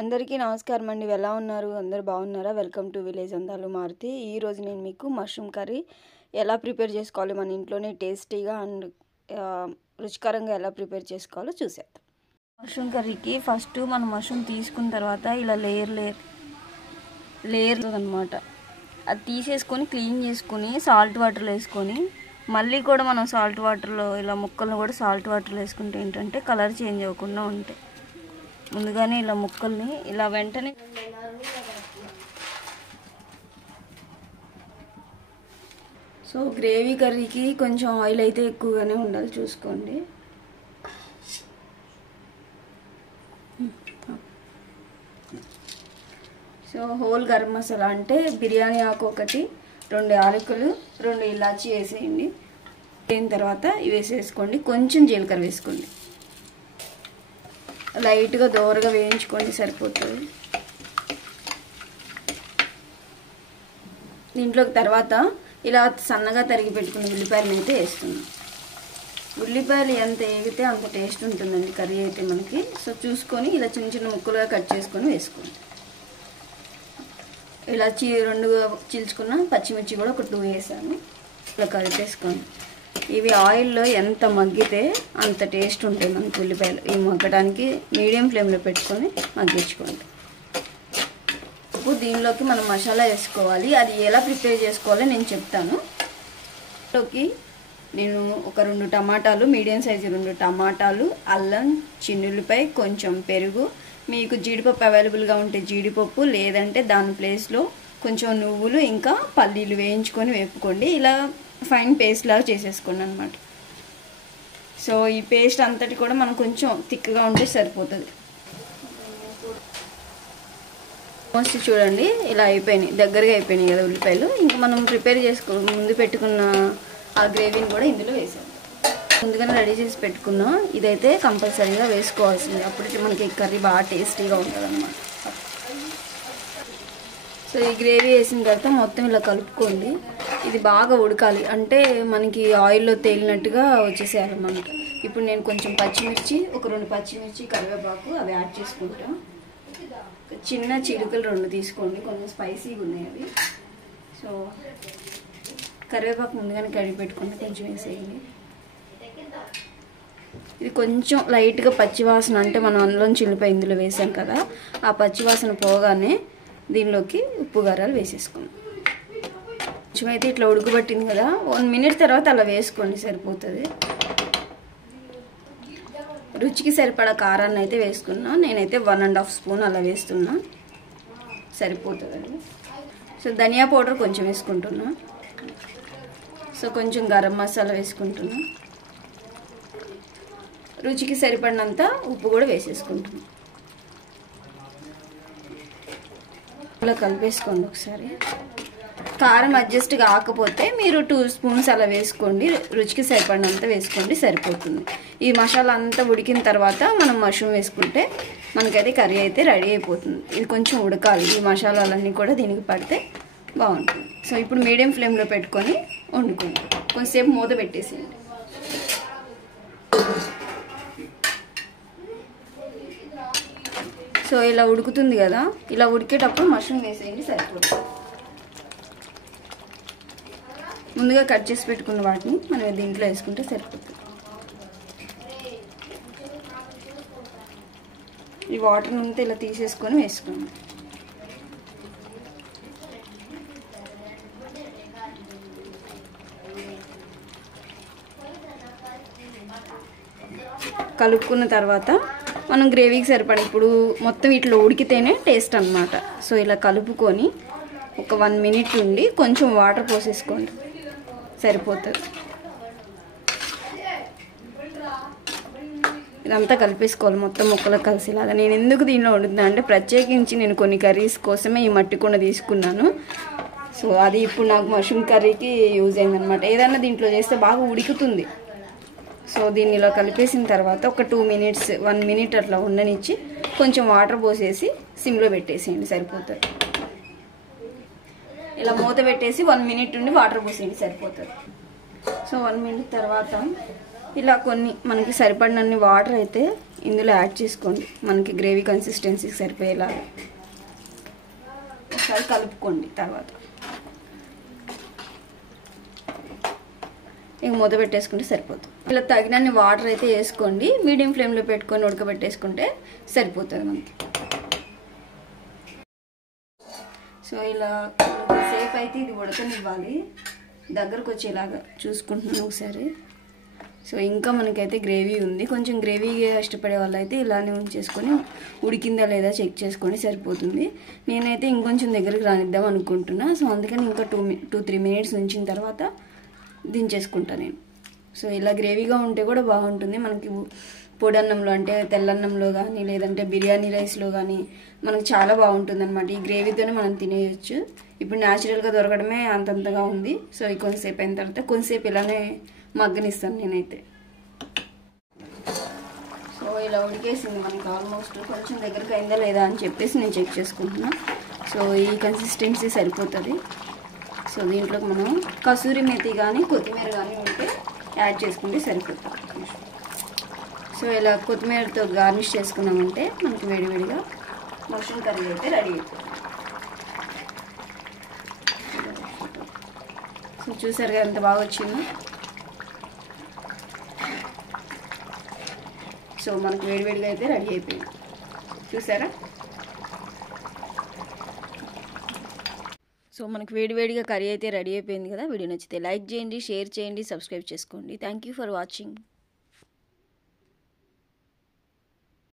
అందరికీ నమస్కారం అండి. ఎలా ఉన్నారు? అందరూ బాగున్నారా? వెల్కమ్ టు విలేజ్ అందాలు మారుతి. ఈరోజు నేను మీకు మష్రూమ్ కర్రీ ఎలా ప్రిపేర్ చేసుకోవాలి, మన ఇంట్లోనే టేస్టీగా అండ్ రుచికరంగా ఎలా ప్రిపేర్ చేసుకోవాలో చూసేద్దాం. మష్రూమ్ కర్రీకి ఫస్ట్ మనం మష్రూమ్ తీసుకున్న తర్వాత ఇలా లేయర్ అనమాట, అది తీసేసుకొని క్లీన్ చేసుకొని సాల్ట్ వాటర్లో వేసుకొని మళ్ళీ కూడా మనం సాల్ట్ వాటర్లో ఇలా ముక్కలను కూడా సాల్ట్ వాటర్లో వేసుకుంటే ఏంటంటే కలర్ చేంజ్ అవ్వకుండా ఉంటాయి. ముందుగానే ఇలా ముక్కల్ని ఇలా వెంటనే సో గ్రేవీ కర్రీకి కొంచెం ఆయిల్ అయితే ఎక్కువగానే ఉండాలి, చూసుకోండి. సో హోల్ గరం మసాలా అంటే బిర్యానీ ఆకు ఒకటి, 2 యాలకులు, 2 ఇలాచీ వేసేయండి. అయిన తర్వాత ఇవి వేసేసుకోండి. కొంచెం జీలకర్ర వేసుకోండి, లైట్గా దోరగా వేయించుకోండి, సరిపోతుంది. దీంట్లోకి తర్వాత ఇలా సన్నగా తరిగి పెట్టుకున్న ఉల్లిపాయలను అయితే వేస్తున్నాం. ఉల్లిపాయలు ఎంత వేగితే అంత టేస్ట్ ఉంటుందండి కర్రీ అయితే మనకి. సో చూసుకొని ఇలా చిన్న చిన్న ముక్కలుగా కట్ చేసుకొని వేసుకోండి. ఇలా 2 చీల్చుకున్న పచ్చిమిర్చి కూడా ఒక 2 వేసాను. ఇలా కలిపేసుకోండి. ఇవి ఆయిల్లో ఎంత మగ్గితే అంత టేస్ట్ ఉంటుంది మనకి ఉల్లిపాయలు. ఇవి మగ్గడానికి మీడియం ఫ్లేమ్లో పెట్టుకొని మగ్గించుకోండి. ఇప్పుడు దీనిలోకి మనం మసాలా వేసుకోవాలి. అది ఎలా ప్రిపేర్ చేసుకోవాలో నేను చెప్తాను. దీంట్లోకి నేను ఒక 2 టమాటాలు, మీడియం సైజు 2 టమాటాలు, అల్లం, చిన్నులపై కొంచెం పెరుగు, మీకు జీడిపప్పు అవైలబుల్గా ఉంటే జీడిపప్పు, లేదంటే దాని ప్లేస్లో కొంచెం నువ్వులు ఇంకా పల్లీలు వేయించుకొని వేపుకోండి. ఇలా ఫైన్ పేస్ట్ లాగా చేసేసుకోండి అనమాట. సో ఈ పేస్ట్ అంతటి కూడా మనం కొంచెం థిక్గా ఉంటే సరిపోతుంది. మోస్ట్ చూడండి ఇలా అయిపోయినాయి, దగ్గరగా అయిపోయినాయి కదా ఉల్లిపాయలు. ఇంకా మనం ప్రిపేర్ ముందు పెట్టుకున్న ఆ గ్రేవీని కూడా ఇందులో వేసాం. ముందుగానే రెడీ చేసి పెట్టుకున్నాం. ఇదైతే కంపల్సరీగా వేసుకోవాల్సింది, అప్పటికి మనకి కర్రీ బాగా టేస్టీగా ఉంటుంది అన్నమాట. సో ఈ గ్రేవీ వేసిన తర్వాత మొత్తం ఇలా కలుపుకోండి. ఇది బాగా ఉడకాలి, అంటే మనకి ఆయిల్లో తేలినట్టుగా వచ్చేసేయాలి మనకి. ఇప్పుడు నేను కొంచెం పచ్చిమిర్చి, ఒక 2 పచ్చిమిర్చి, కరివేపాకు అవి యాడ్ చేసుకుంటాం. చిన్న చిలుకలు 2 తీసుకోండి, కొంచెం స్పైసీగా ఉన్నాయి అవి. సో కరివేపాకు ముందుగానే కడిగి పెట్టుకుంటే కొంచెం వేసేయండి. ఇది కొంచెం లైట్గా పచ్చివాసన, అంటే మనం అందులో చిల్లిపాయ ఇందులో వేసాం కదా, ఆ పచ్చివాసన పోగానే దీనిలోకి ఉప్పు కారాలు వేసేసుకోండి. కొంచెం అయితే ఇట్లా ఉడకబట్టింది కదా, 1 మినిట్ తర్వాత అలా వేసుకోండి, సరిపోతుంది. రుచికి సరిపడా కారాన్ని అయితే వేసుకున్నా. నేనైతే 1.5 స్పూన్ అలా వేస్తున్నా, సరిపోతుందండి. సో ధనియా పౌడర్ కొంచెం వేసుకుంటున్నా. సో కొంచెం గరం మసాలా వేసుకుంటున్నా. రుచికి సరిపడినంత ఉప్పు కూడా వేసేసుకుంటున్నాం. ఇలా కలిపేసుకోండి ఒకసారి. కారం అడ్జస్ట్ కాకపోతే మీరు 2 స్పూన్స్ అలా వేసుకోండి, రుచికి సరిపడినంత వేసుకోండి, సరిపోతుంది. ఈ మసాలా అంతా ఉడికిన తర్వాత మనం మష్రూమ్ వేసుకుంటే మనకైతే కర్రీ అయితే రెడీ అయిపోతుంది. ఇది కొంచెం ఉడకాలి, ఈ మసాలాలన్నీ కూడా దీనికి పడితే బాగుంటుంది. సో ఇప్పుడు మీడియం ఫ్లేమ్లో పెట్టుకొని వండుకోండి. కొంచెంసేపు మూత పెట్టేసేయండి. సో ఇలా ఉడుకుతుంది కదా, ఇలా ఉడికేటప్పుడు మష్రూమ్ వేసేయండి, సరిపోతుంది. ముందుగా కట్ చేసి పెట్టుకున్న వాటిని మనం దీంట్లో వేసుకుంటే సరిపోతుంది. ఈ వాటర్ అంతా ఇలా తీసేసుకొని వేసుకోండి. కలుపుకున్న తర్వాత మనం గ్రేవీకి సరిపడి, ఇప్పుడు మొత్తం ఇట్లా ఉడికితేనే టేస్ట్ అనమాట. సో ఇలా కలుపుకొని ఒక 1 మినిట్ ఉండి కొంచెం వాటర్ పోసేసుకోండి, సరిపోతుంది. ఇదంతా కలిపేసుకోవాలి మొత్తం ముక్కలకు కలిసేలాగా. నేను ఎందుకు దీనిలో వండుతున్నా అంటే ప్రత్యేకించి నేను కొన్ని కర్రీస్ కోసమే ఈ మట్టి కుండ తీసుకున్నాను. సో అది ఇప్పుడు నాకు మష్రూమ్ కర్రీకి యూజ్ అయిందనమాట. ఏదైనా దీంట్లో చేస్తే బాగా ఉడుకుతుంది. సో దీన్ని ఇలా కలిపేసిన తర్వాత ఒక 2 మినిట్స్, 1 మినిట్ అట్లా ఉండనిచ్చి కొంచెం వాటర్ పోసేసి సిమ్లో పెట్టేసేయండి, సరిపోతుంది. ఇలా మూత పెట్టేసి 1 మినిట్ ఉండి వాటర్ పోసేయండి, సరిపోతుంది. సో 1 మినిట్ తర్వాత ఇలా కొన్ని మనకి సరిపడినన్ని వాటర్ అయితే ఇందులో యాడ్ చేసుకోండి, మనకి గ్రేవీ కన్సిస్టెన్సీకి సరిపోయేలాగా ఒకసారి కలుపుకోండి. తర్వాత ఇక మూత పెట్టేసుకుంటే సరిపోతుంది. ఇలా తగినన్ని వాటర్ అయితే వేసుకోండి, మీడియం ఫ్లేమ్లో పెట్టుకొని ఉడకబెట్టేసుకుంటే సరిపోతుంది మనకి. సో ఇలా సేఫ్ అయితే ఇది ఉడకనివ్వాలి, దగ్గరకు వచ్చేలాగా చూసుకుంటున్నాను ఒకసారి. సో ఇంకా మనకైతే గ్రేవీ ఉంది, కొంచెం గ్రేవీగా ఇష్టపడే వాళ్ళు అయితే ఇలానే ఉంచేసుకొని ఉడికిందా లేదా చెక్ చేసుకొని సరిపోతుంది. నేనైతే ఇంకొంచెం దగ్గరికి రానిద్దాం అనుకుంటున్నా. సో అందుకని ఇంకా 2-3 మినిట్స్ ఉంచిన తర్వాత దించేసుకుంటాను నేను. సో ఇలా గ్రేవీగా ఉంటే కూడా బాగుంటుంది మనకి. పొడన్నంలో అంటే తెల్లన్నంలో కానీ లేదంటే బిర్యానీ రైస్లో కానీ మనకు చాలా బాగుంటుంది అనమాట. ఈ గ్రేవీతోనే మనం తినేయచ్చు. ఇప్పుడు న్యాచురల్గా దొరకడమే అంతంతగా ఉంది. సో ఈ కొంతసేపు అయిన తర్వాత కొంతసేపు ఇలానే మగ్గనిస్తాను నేనైతే. సో ఇలా ఉడికేసింది మనకి ఆల్మోస్ట్. కొంచెం దగ్గరికి అయిందా లేదా అని చెప్పేసి నేను చెక్ చేసుకుంటున్నా. సో ఈ కన్సిస్టెన్సీ సరిపోతుంది. సో దీంట్లోకి మనం కసూరి మేతి కానీ కొత్తిమీర కానీ ఉంటే యాడ్ చేసుకుంటే సరిపోతుంది. సో ఇలా కొత్తిమీరతో గార్నిష్ చేసుకున్నామంటే మనకి వేడివేడిగా మష్రూమ్ కర్రీ అయితే రెడీ అయిపోతుంది. సో చూసారుగా ఎంత బాగా వచ్చిందో. సో మనకు వేడివేడిగా అయితే రెడీ అయిపోయింది, చూసారా. సో మనకు వేడివేడిగా కర్రీ అయితే రెడీ అయిపోయింది కదా. వీడియో నచ్చితే లైక్ చేయండి, షేర్ చేయండి, సబ్స్క్రైబ్ చేసుకోండి. Thank you for watching.